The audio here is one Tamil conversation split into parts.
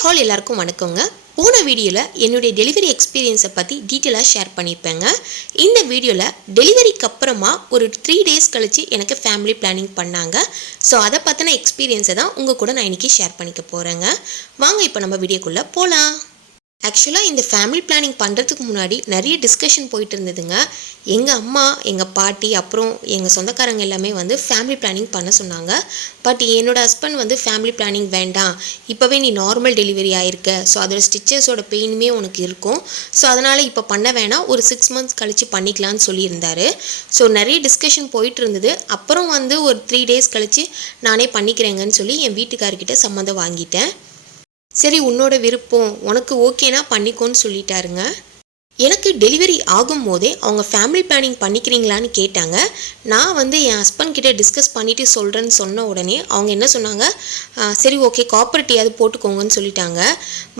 ஹால் எல்லாருக்கும் வணக்கங்க. போன வீடியோவில் என்னுடைய டெலிவரி எக்ஸ்பீரியன்ஸை பற்றி டீட்டெயிலாக ஷேர் பண்ணியிருப்பேங்க இந்த வீடியோவில் டெலிவரிக்கு அப்புறமா ஒரு த்ரீ டேஸ் கழித்து எனக்கு ஃபேமிலி பிளானிங் பண்ணாங்க. ஸோ அதை பற்றின எக்ஸ்பீரியன்ஸை தான் உங்கள் கூட நான் இன்றைக்கி ஷேர் பண்ணிக்க போகிறேங்க வாங்க இப்போ நம்ம வீடியோக்குள்ளே போகலாம் ஆக்சுவலாக இந்த ஃபேமிலி பிளானிங் பண்ணுறதுக்கு முன்னாடி நிறைய டிஸ்கஷன் போயிட்டு இருந்ததுங்க. எங்கள் அம்மா எங்கள் பாட்டி அப்புறம் எங்கள் சொந்தக்காரங்க எல்லாமே வந்து ஃபேமிலி பிளானிங் பண்ண சொன்னாங்க. பட் என்னோடய ஹஸ்பண்ட் வந்து ஃபேமிலி பிளானிங் வேண்டாம். இப்போவே நீ நார்மல் டெலிவரி ஆகிருக்க ஸோ அதோட ஸ்டிச்சஸோட பெயினுமே உனக்கு இருக்கும். ஸோ அதனால் இப்போ பண்ண வேணாம். ஒரு சிக்ஸ் மந்த்ஸ் கழித்து பண்ணிக்கலாம்னு சொல்லியிருந்தார். ஸோ நிறைய டிஸ்கஷன் போயிட்டு இருந்தது. அப்புறம் வந்து ஒரு த்ரீ டேஸ் கழித்து நானே பண்ணிக்கிறேங்கன்னு சொல்லி என் வீட்டுக்காரர்கிட்ட சம்மந்தம் வாங்கிட்டேன். சரி உன்னோட விருப்பம் உனக்கு ஓகேனா பண்ணிக்கோன்னு சொல்லிட்டாருங்க. எனக்கு டெலிவரி ஆகும் போதே அவங்க ஃபேமிலி பிளானிங் பண்ணிக்கிறீங்களான்னு கேட்டாங்க. நான் வந்து என் ஹஸ்பண்ட் கிட்ட டிஸ்கஸ் பண்ணிவிட்டு சொல்கிறேன்னு சொன்ன உடனே அவங்க என்ன சொன்னாங்க? சரி ஓகே காப்பரேட்டியாவது போட்டுக்கோங்கன்னு சொல்லிட்டாங்க.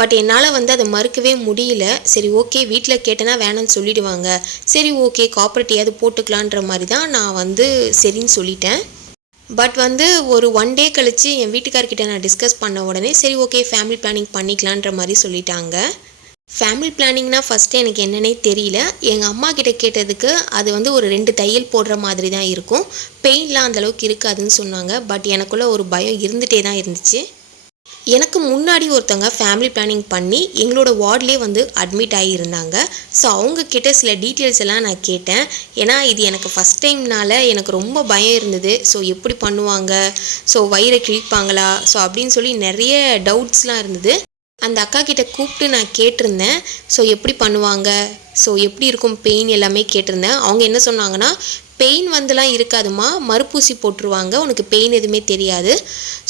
பட் என்னால் வந்து அதை மறுக்கவே முடியல. சரி ஓகே வீட்டில் கேட்டேன்னா வேணாம்னு சொல்லிடுவாங்க. சரி ஓகே காப்பரேட்டியாவது போட்டுக்கலான்ற மாதிரி தான் நான் வந்து சரின்னு சொல்லிட்டேன். பட் வந்து ஒரு ஒன் டே கழித்து என் வீட்டுக்கார்கிட்ட நான் டிஸ்கஸ் பண்ண உடனே சரி ஓகே ஃபேமிலி பிளானிங் பண்ணிக்கலான்ற மாதிரி சொல்லிட்டாங்க. ஃபேமிலி பிளானிங்னால் ஃபஸ்ட்டு எனக்கு என்னன்னே தெரியல. எங்கள் அம்மா கிட்ட கேட்டதுக்கு அது வந்து ஒரு ரெண்டு தையல் போடுற மாதிரி தான் இருக்கும். பெயின்லாம் அந்தளவுக்கு இருக்காதுன்னு சொன்னாங்க. பட் எனக்குள்ளே ஒரு பயம் இருந்துகிட்டே தான் இருந்துச்சு. எனக்கு முன்னாடி ஒருத்தவங்க ஃபேமிலி பிளானிங் பண்ணி எங்களோட வார்ட்லேயே வந்து அட்மிட் ஆகியிருந்தாங்க ஸோ அவங்கக்கிட்ட சில டீட்டெயில்ஸ் எல்லாம் நான் கேட்டேன். ஏன்னா இது எனக்கு ஃபஸ்ட் டைம்னால எனக்கு ரொம்ப பயம் இருந்தது. ஸோ எப்படி பண்ணுவாங்க? ஸோ வயிறை கிழிப்பாங்களா? ஸோ அப்படின்னு சொல்லி நிறைய டவுட்ஸ்லாம் இருந்தது. அந்த அக்கா கிட்ட கூப்பிட்டு நான் கேட்டிருந்தேன். ஸோ எப்படி பண்ணுவாங்க? ஸோ எப்படி இருக்கும் பெயின் எல்லாமே கேட்டிருந்தேன். அவங்க என்ன சொன்னாங்கன்னா பெயின் வந்துலாம் இருக்காதுமா மறுப்பூசி போட்டுருவாங்க. உனக்கு பெயின் எதுவுமே தெரியாது.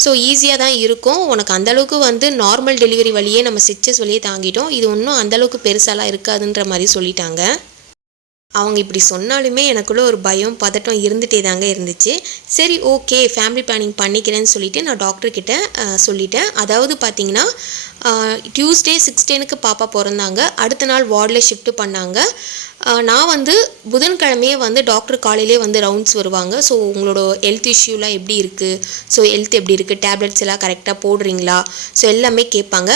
ஸோ ஈஸியாக தான் இருக்கும். உனக்கு அந்தளவுக்கு வந்து நார்மல் டெலிவரி வழியே நம்ம ஸ்டிச்சஸ் வழியே தாங்கிட்டோம். இது ஒன்றும் அந்தளவுக்கு பெருசாலாம் இருக்காதுன்ற மாதிரி சொல்லிட்டாங்க. அவங்க இப்படி சொன்னாலுமே எனக்குள்ள ஒரு பயம் பதட்டம் இருந்துகிட்டே தாங்க இருந்துச்சு. சரி ஓகே ஃபேமிலி பிளானிங் பண்ணிக்கிறேன்னு சொல்லிட்டு நான் டாக்டர்கிட்ட சொல்லிட்டேன். அதாவது பார்த்தீங்கன்னா டியூஸ்டே சிக்ஸ்டீனுக்கு பாப்பா பிறந்தாங்க. அடுத்த நாள் வார்டில் ஷிஃப்ட் பண்ணாங்க. நான் வந்து புதன்கிழமையே வந்து டாக்டர் காலையிலே வந்து ரவுண்ட்ஸ் வருவாங்க. ஸோ உங்களோட ஹெல்த் இஷ்யூலாம் எப்படி இருக்குது ஸோ ஹெல்த் எப்படி இருக்குது டேப்லெட்ஸ் எல்லாம் கரெக்டாக போடுறீங்களா? ஸோ எல்லாமே கேட்பாங்க.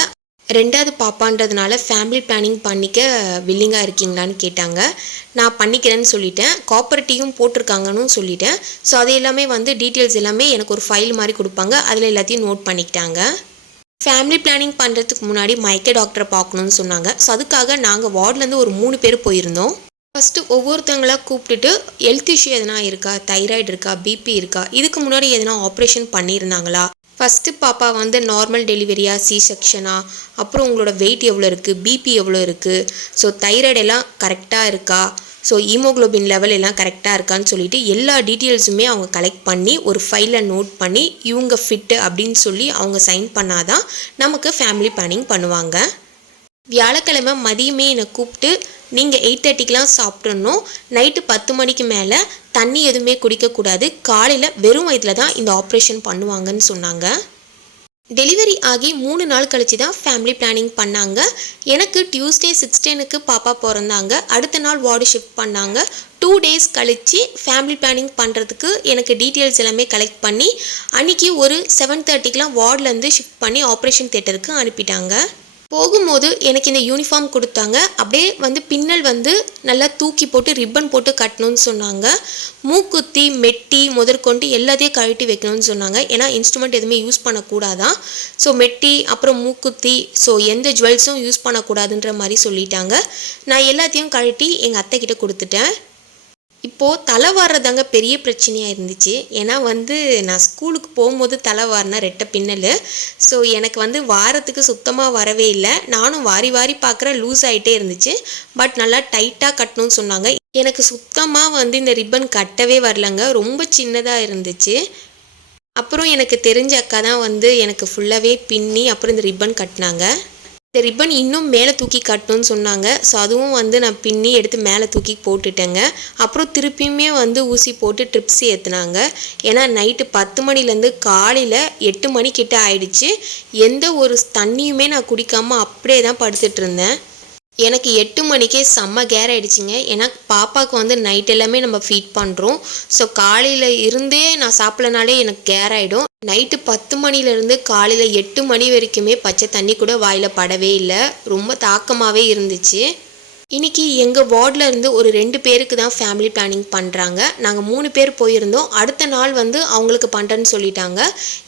ரெண்டாவது பாப்பான்றதுனால ஃபேமிலி பிளானிங் பண்ணிக்க வில்லிங்காக இருக்கீங்களான்னு கேட்டாங்க. நான் பண்ணிக்கிறேன்னு சொல்லிட்டேன். காப்பரேட்டிவும் போட்டிருக்காங்கன்னு சொல்லிட்டேன். ஸோ அது எல்லாமே வந்து டீட்டெயில்ஸ் எல்லாமே எனக்கு ஒரு ஃபைல் மாதிரி கொடுப்பாங்க. அதில் எல்லாத்தையும் நோட் பண்ணிக்கிட்டாங்க. ஃபேமிலி பிளானிங் பண்ணுறதுக்கு முன்னாடி மைக்கே டாக்டரை பார்க்கணுன்னு சொன்னாங்க. ஸோ அதுக்காக நாங்கள் வார்ட்லேருந்து ஒரு மூணு பேர் போயிருந்தோம். ஃபஸ்ட்டு ஒவ்வொருத்தங்களாக கூப்பிட்டுட்டு ஹெல்த் இஷ்யூ எதனா இருக்கா? தைராய்டு இருக்கா? பிபி இருக்கா? இதுக்கு முன்னாடி எதனா ஆப்ரேஷன் பண்ணியிருந்தாங்களா? ஃபஸ்ட்டு பாப்பா வந்து நார்மல் டெலிவரியா சி செக்ஷனா அப்புறம் உங்களோட வெயிட் எவ்வளோ இருக்குது பிபி எவ்வளோ இருக்குது ஸோ தைராய்டு எல்லாம் கரெக்டாக இருக்கா ஸோ ஹீமோகுளோபின் லெவல் எல்லாம் கரெக்டாக இருக்கான்னு சொல்லிட்டு எல்லா டீட்டெயில்ஸுமே அவங்க கலெக்ட் பண்ணி ஒரு ஃபைலில் நோட் பண்ணி இவங்க ஃபிட்டு அப்படின்னு சொல்லி அவங்க சைன் பண்ணாதான் நமக்கு ஃபேமிலி பிளானிங் பண்ணுவாங்க. வியாழக்கிழமை மதியமே என்னை கூப்பிட்டு நீங்கள் எயிட் தேர்ட்டிக்கெலாம் சாப்பிட்றணும் நைட்டு பத்து மணிக்கு மேலே தண்ணி எதுவுமே குடிக்கக்கூடாது. காலையில் வெறும் வயதில் தான் இந்த ஆப்ரேஷன் பண்ணுவாங்கன்னு சொன்னாங்க. டெலிவரி ஆகி மூணு நாள் கழிச்சு தான் ஃபேமிலி பிளானிங் பண்ணாங்க. எனக்கு டியூஸ்டே சிக்ஸ்டீனுக்கு பாப்பா பிறந்தாங்க. அடுத்த நாள் வார்டு ஷிஃப்ட் பண்ணாங்க. டூ டேஸ் கழித்து ஃபேமிலி பிளானிங் பண்ணுறதுக்கு எனக்கு டீட்டெயில்ஸ் எல்லாமே கலெக்ட் பண்ணி அன்றைக்கி ஒரு செவன் தேர்ட்டிக்கெலாம் வார்ட்லேருந்து ஷிஃப்ட் பண்ணி ஆப்ரேஷன் தேட்டருக்கு அனுப்பிட்டாங்க. போகும்போது எனக்கு இந்த யூனிஃபார்ம் கொடுத்தாங்க. அப்படியே வந்து பின்னல் வந்து நல்லா தூக்கி போட்டு ரிப்பன் போட்டு கட்டணும்னு சொன்னாங்க. மூக்குத்தி மெட்டி முதற்கொண்டு எல்லாத்தையும் கழட்டி வைக்கணும்னு சொன்னாங்க. ஏன்னா இன்ஸ்ட்ருமெண்ட் எதுவுமே யூஸ் பண்ணக்கூடாதான் ஸோ மெட்டி அப்புறம் மூக்குத்தி ஸோ எந்த ஜுவல்ஸும் யூஸ் பண்ணக்கூடாதுன்ற மாதிரி சொல்லிட்டாங்க. நான் எல்லாத்தையும் கழட்டி எங்கள் அத்தை கிட்ட கொடுத்துட்டேன். இப்போது தலை வாடுறதாங்க பெரிய பிரச்சனையாக இருந்துச்சு. ஏன்னா வந்து நான் ஸ்கூலுக்கு போகும்போது தலை வாரினா ரெட்டை பின்னல். ஸோ எனக்கு வந்து வாரத்துக்கு சுத்தமாக வரவே இல்லை. நானும் வாரி வாரி பார்க்குற லூஸ் ஆகிட்டே இருந்துச்சு. பட் நல்லா டைட்டாக கட்டணும்னு சொன்னாங்க. எனக்கு சுத்தமாக வந்து இந்த ரிப்பன் கட்டவே வரலங்க. ரொம்ப சின்னதாக இருந்துச்சு. அப்புறம் எனக்கு தெரிஞ்ச அக்கா தான் வந்து எனக்கு ஃபுல்லாகவே பின்னி அப்புறம் இந்த ரிப்பன் கட்டினாங்க. இந்த ரிப்பன் இன்னும் மேலே தூக்கி கட்டணும்னு சொன்னாங்க. ஸோ அதுவும் வந்து நான் பின்னி எடுத்து மேலே தூக்கி போட்டுட்டேங்க. அப்புறம் திருப்பியுமே வந்து ஊசி போட்டு ட்ரிப்ஸ் ஏற்றுனாங்க ஏன்னா நைட்டு பத்து மணிலேருந்து காலையில் எட்டு மணிக்கிட்ட ஆயிடுச்சு. எந்த ஒரு தண்ணியுமே நான் குடிக்காமல் அப்படியே தான் படுத்துட்டு இருந்தேன். எனக்கு எட்டு மணிக்கே செம்ம கேர் ஆகிடுச்சிங்க ஏன்னா பாப்பாவுக்கு வந்து நைட் எல்லாமே நம்ம ஃபீட் பண்ணுறோம் ஸோ காலையில் இருந்தே நான் சாப்பிட்லனாலே எனக்கு கேர் ஆகிடும் நைட்டு பத்து மணிலேருந்து காலையில் எட்டு மணி வரைக்குமே பச்சை தண்ணி கூட வாயில் படவே இல்லை. ரொம்ப தாக்கமாகவே இருந்துச்சு. இன்னைக்கு எங்கள் வார்டில் இருந்து ஒரு ரெண்டு பேருக்கு தான் ஃபேமிலி பிளானிங் பண்ணுறாங்க நாங்கள் மூணு பேர் போயிருந்தோம். அடுத்த நாள் வந்து அவங்களுக்கு பண்ணுறேன்னு சொல்லிட்டாங்க.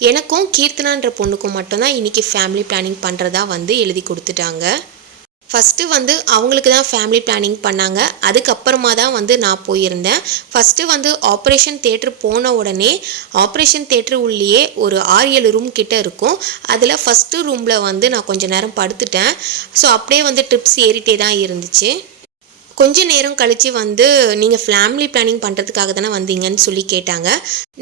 எனக்கும் கீர்த்தனான்ற பொண்ணுக்கும் மட்டும்தான் இன்னைக்கு ஃபேமிலி பிளானிங் பண்ணுறதா வந்து எழுதி கொடுத்துட்டாங்க. ஃபஸ்ட்டு வந்து அவங்களுக்கு தான் ஃபேமிலி பிளானிங் பண்ணாங்க. அதுக்கப்புறமா தான் வந்து நான் போயிருந்தேன். ஃபஸ்ட்டு வந்து ஆப்ரேஷன் தேட்ரு போன உடனே ஆப்ரேஷன் தேட்ரு உள்ளேயே ஒரு ஆறு ஏழு ரூம் கிட்டே இருக்கும். அதில் ஃபஸ்ட்டு ரூமில் வந்து நான் கொஞ்சம் நேரம் படுத்துட்டேன். ஸோ அப்படியே வந்து ட்ரிப்ஸ் ஏறிட்டே தான் இருந்துச்சு. கொஞ்ச நேரம் கழித்து வந்து நீங்கள் ஃபேமிலி பிளானிங் பண்ணுறதுக்காக தானே வந்தீங்கன்னு சொல்லி கேட்டாங்க.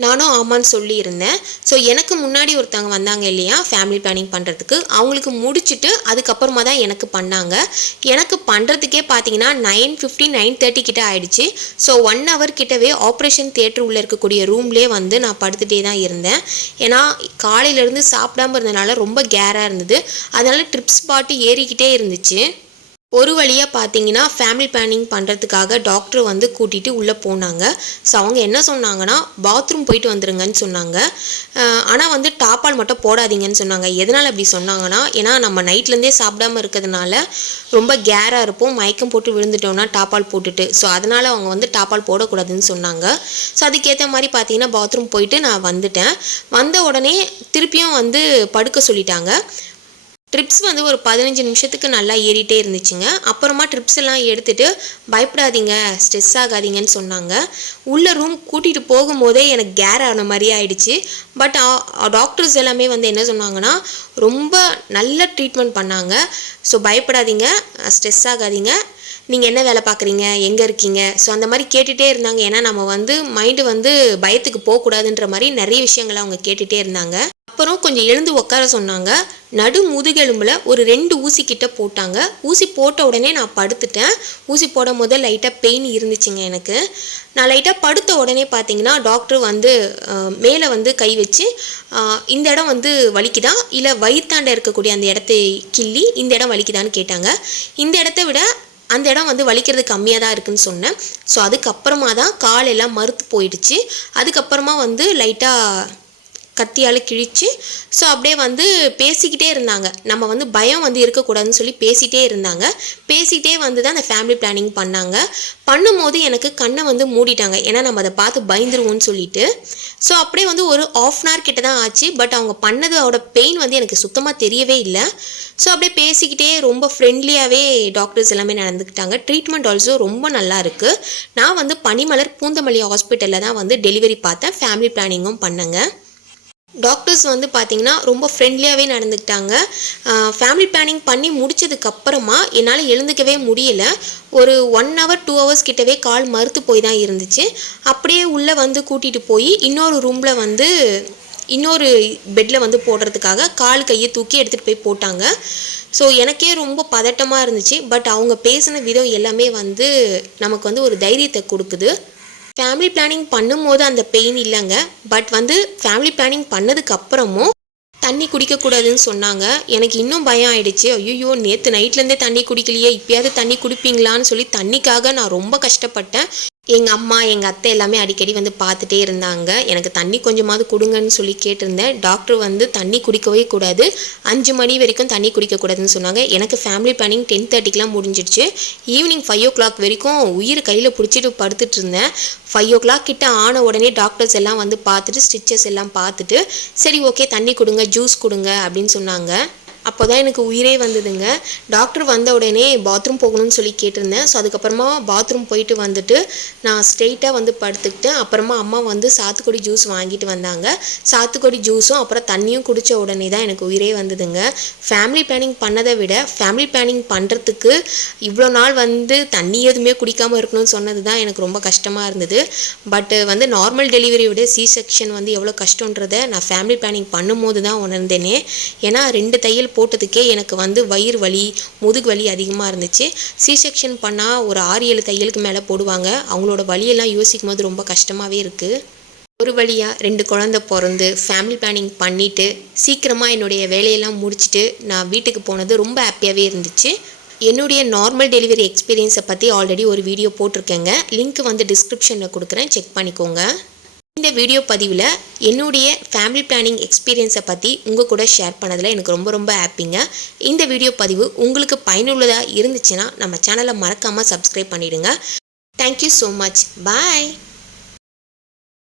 நானும் ஆமான்னு சொல்லியிருந்தேன். ஸோ எனக்கு முன்னாடி ஒருத்தவங்க வந்தாங்க இல்லையா ஃபேமிலி பிளானிங் பண்ணுறதுக்கு அவங்களுக்கு முடிச்சுட்டு அதுக்கப்புறமா தான் எனக்கு பண்ணாங்க. எனக்கு பண்ணுறதுக்கே பார்த்தீங்கன்னா நைன் ஃபிஃப்டி நைன் தேர்ட்டி கிட்ட ஆயிடுச்சு. ஸோ ஒன் ஹவர் கிட்டவே ஆப்ரேஷன் தியேட்டர் உள்ளே இருக்கக்கூடிய ரூம்லேயே வந்து நான் படுத்துகிட்டே தான் இருந்தேன். ஏன்னா காலையிலேருந்து சாப்பிடாம இருந்தனால ரொம்ப கேராக இருந்தது. அதனால் ட்ரிப்ஸ் பாட்டு ஏறிக்கிட்டே இருந்துச்சு. ஒரு வழியாக பார்த்தீங்கன்னா ஃபேமிலி பிளானிங் பண்ணுறதுக்காக டாக்டர் வந்து கூட்டிகிட்டு உள்ளே போனாங்க. ஸோ அவங்க என்ன சொன்னாங்கன்னா பாத்ரூம் போயிட்டு வந்துருங்கன்னு சொன்னாங்க. ஆனால் வந்து டாப்பால் மட்டும் போடாதீங்கன்னு சொன்னாங்க. எதனால் அப்படி சொன்னாங்கன்னா ஏன்னா நம்ம நைட்லேருந்தே சாப்பிடாம இருக்கிறதுனால ரொம்ப கேராக இருப்போம். மயக்கம் போட்டு விழுந்துட்டோம்னா டாப்பால் போட்டுட்டு. ஸோ அதனால் அவங்க வந்து டாப்பால் போடக்கூடாதுன்னு சொன்னாங்க. ஸோ அதுக்கேற்ற மாதிரி பார்த்தீங்கன்னா பாத்ரூம் போயிட்டு நான் வந்துட்டேன். வந்த உடனே திருப்பியும் வந்து படுக்க சொல்லிட்டாங்க. ட்ரிப்ஸ் வந்து ஒரு பதினஞ்சு நிமிஷத்துக்கு நல்லா ஏறிட்டே இருந்துச்சுங்க. அப்புறமா ட்ரிப்ஸ் எல்லாம் எடுத்துகிட்டு பயப்படாதீங்க ஸ்ட்ரெஸ் ஆகாதீங்கன்னு சொன்னாங்க. உள்ள ரூம் கூட்டிகிட்டு போகும்போதே எனக்கு கேர் ஆன மாதிரி ஆயிடுச்சு. பட் டாக்டர்ஸ் எல்லாமே வந்து என்ன சொன்னாங்கன்னா ரொம்ப நல்ல ட்ரீட்மெண்ட் பண்ணாங்க. ஸோ பயப்படாதீங்க ஸ்ட்ரெஸ் ஆகாதீங்க. நீங்கள் என்ன வேலை பார்க்குறீங்க எங்கே இருக்கீங்க? ஸோ அந்த மாதிரி கேட்டுகிட்டே இருந்தாங்க. ஏன்னா நம்ம வந்து மைண்டு வந்து பயத்துக்கு போகக்கூடாதுன்ற மாதிரி நிறைய விஷயங்களை அவங்க கேட்டுகிட்டே இருந்தாங்க. அப்புறம் கொஞ்சம் எழுந்து உட்கார சொன்னாங்க. நடு முதுகெலும்பில் ஒரு ரெண்டு ஊசி கிட்ட போட்டாங்க. ஊசி போட்ட உடனே நான் படுத்துட்டேன். ஊசி போடும் போது லைட்டாக பெயின் இருந்துச்சுங்க எனக்கு. நான் லைட்டாக படுத்த உடனே பார்த்தீங்கன்னா டாக்டர் வந்து மேலே வந்து கை வச்சு இந்த இடம் வந்து வலிக்குதா? இல்லை வயிற்றாண்ட இருக்கக்கூடிய அந்த இடத்தை கிள்ளி இந்த இடம் வலிக்குதான்னு கேட்டாங்க. இந்த இடத்த விட அந்த இடம் வந்து வலிக்கிறது கம்மியாக தான் இருக்குன்னு சொன்னேன். ஸோ அதுக்கப்புறமா தான் காலெல்லாம் மறுத்து போயிடுச்சு. அதுக்கப்புறமா வந்து லைட்டாக கத்தியால் கிழித்து ஸோ அப்படியே வந்து பேசிக்கிட்டே இருந்தாங்க. நம்ம வந்து பயம் வந்து இருக்கக்கூடாதுன்னு சொல்லி பேசிகிட்டே இருந்தாங்க. பேசிகிட்டே வந்து தான் அந்த ஃபேமிலி பிளானிங் பண்ணாங்க. பண்ணும்போது எனக்கு கண்ணை வந்து மூடிட்டாங்க. ஏன்னா நம்ம அதை பார்த்து பயந்துருவோம்னு சொல்லிட்டு. ஸோ அப்படியே வந்து ஒரு ஆஃப் அன் ஹவர் கிட்ட தான் ஆச்சு. பட் அவங்க பண்ணதோட பெயின் வந்து எனக்கு சுத்தமாக தெரியவே இல்லை. ஸோ அப்படியே பேசிக்கிட்டே ரொம்ப ஃப்ரெண்ட்லியாகவே டாக்டர்ஸ் எல்லாமே நடந்துக்கிட்டாங்க. ட்ரீட்மெண்ட் ஆல்சோ ரொம்ப நல்லா இருக்குது நான் வந்து பனிமலர் பூந்தமல்லி ஹாஸ்பிட்டலில் தான் வந்து டெலிவரி பார்த்தேன். ஃபேமிலி பிளானிங்கும் பண்ணேங்க. டாக்டர்ஸ் வந்து பார்த்திங்கன்னா ரொம்ப ஃப்ரெண்ட்லியாகவே நடந்துக்கிட்டாங்க. ஃபேமிலி பிளானிங் பண்ணி முடிச்சதுக்கப்புறமா என்னால் எழுந்துக்கவே முடியல. ஒரு ஒன் ஹவர் டூ ஹவர்ஸ் கிட்டவே கால் மறுத்து போய் தான் இருந்துச்சு. அப்படியே உள்ளே வந்து கூட்டிகிட்டு போய் இன்னொரு ரூமில் வந்து இன்னொரு பெட்டில் வந்து போடுறதுக்காக கால் கையை தூக்கி எடுத்துகிட்டு போய் போட்டாங்க. ஸோ எனக்கே ரொம்ப பதட்டமாக இருந்துச்சு. பட் அவங்க பேசின விதம் எல்லாமே வந்து நமக்கு வந்து ஒரு தைரியத்தை கொடுக்குது. ஃபேமிலி பிளானிங் பண்ணும்போது அந்த பெயின் இல்லைங்க. பட் வந்து ஃபேமிலி பிளானிங் பண்ணதுக்கு அப்புறமும் தண்ணி குடிக்கக்கூடாதுன்னு சொன்னாங்க. எனக்கு இன்னும் பயம் ஆயிடுச்சு. ஐயோ நேற்று நைட்லேருந்தே தண்ணி குடிக்கலையே. இப்பயாவது தண்ணி குடிப்பீங்களான்னு சொல்லி தண்ணிக்காக நான் ரொம்ப கஷ்டப்பட்டேன். எங்கள் அம்மா எங்கள் அத்தை எல்லாமே அடிக்கடி வந்து பார்த்துட்டே இருந்தாங்க. எனக்கு தண்ணி கொஞ்சமாவது கொடுங்கன்னு சொல்லி கேட்டிருந்தேன். டாக்டர் வந்து தண்ணி குடிக்கவே கூடாது. அஞ்சு மணி வரைக்கும் தண்ணி குடிக்கக்கூடாதுன்னு சொன்னாங்க. எனக்கு ஃபேமிலி பிளானிங் டென் தேர்ட்டிக்கெலாம் முடிஞ்சிடுச்சு. ஈவினிங் ஃபைவ் ஓ கிளாக் வரைக்கும் உயிர் கையில் பிடிச்சிட்டு படுத்துட்டு இருந்தேன். ஃபைவ் ஓ கிளாக் கிட்ட ஆன உடனே டாக்டர்ஸ் எல்லாம் வந்து பார்த்துட்டு ஸ்டிச்சஸ் எல்லாம் பார்த்துட்டு சரி ஓகே தண்ணி கொடுங்க ஜூஸ் கொடுங்க அப்படின்னு சொன்னாங்க. அப்போ தான் எனக்கு உயிரே வந்ததுங்க. டாக்டர் வந்த உடனே பாத்ரூம் போகணும்னு சொல்லி கேட்டிருந்தேன். ஸோ அதுக்கப்புறமா பாத்ரூம் போயிட்டு வந்துட்டு நான் ஸ்ட்ரெயிட்டாக வந்து படுத்துக்கிட்டேன். அப்புறமா அம்மா வந்து சாத்துக்குடி ஜூஸ் வாங்கிட்டு வந்தாங்க. சாத்துக்குடி ஜூஸும் அப்புறம் தண்ணியும் குடித்த உடனே தான் எனக்கு உயிரே வந்ததுங்க. ஃபேமிலி பிளானிங் பண்ணதை விட ஃபேமிலி பிளானிங் பண்ணுறதுக்கு இவ்வளோ நாள் வந்து தண்ணி எதுவுமே குடிக்காமல் இருக்கணும்னு சொன்னது தான் எனக்கு ரொம்ப கஷ்டமாக இருந்தது. பட்டு வந்து நார்மல் டெலிவரி விட சி செக்ஷன் வந்து எவ்வளோ கஷ்டன்றதை நான் ஃபேமிலி பிளானிங் பண்ணும்போது தான் உணர்ந்தேனே. ஏன்னா ரெண்டு தையல் போட்டதுக்கே எனக்கு வந்து வயிறு வலி முதுகு வலி அதிகமாக இருந்துச்சு. சி செக்ஷன் பண்ணால் ஒரு ஆறு ஏழு தையலுக்கு மேலே போடுவாங்க. அவங்களோட வலியெல்லாம் யோசிக்கும் போது ரொம்ப கஷ்டமாகவே இருக்குது ஒரு வழியாக ரெண்டு குழந்த பிறந்து ஃபேமிலி பிளானிங் பண்ணிவிட்டு சீக்கிரமாக என்னுடைய வேலையெல்லாம் முடிச்சுட்டு நான் வீட்டுக்கு போனது ரொம்ப ஹாப்பியாகவே இருந்துச்சு. என்னுடைய நார்மல் டெலிவரி எக்ஸ்பீரியன்ஸை பற்றி ஆல்ரெடி ஒரு வீடியோ போட்டிருக்கேங்க. லிங்க் வந்து டிஸ்கிரிப்ஷனில் கொடுக்குறேன். செக் பண்ணிக்கோங்க. இந்த வீடியோ பதிவில் என்னுடைய ஃபேமிலி பிளானிங் எக்ஸ்பீரியன்ஸை பற்றி உங்கள் கூட ஷேர் பண்ணதில் எனக்கு ரொம்ப ரொம்ப ஹாப்பிங்க இந்த வீடியோ பதிவு உங்களுக்கு பயனுள்ளதாக இருந்துச்சுன்னா நம்ம சேனலை மறக்காமல் சப்ஸ்கிரைப் பண்ணிவிடுங்க தேங்க்யூ ஸோ மச் பாய்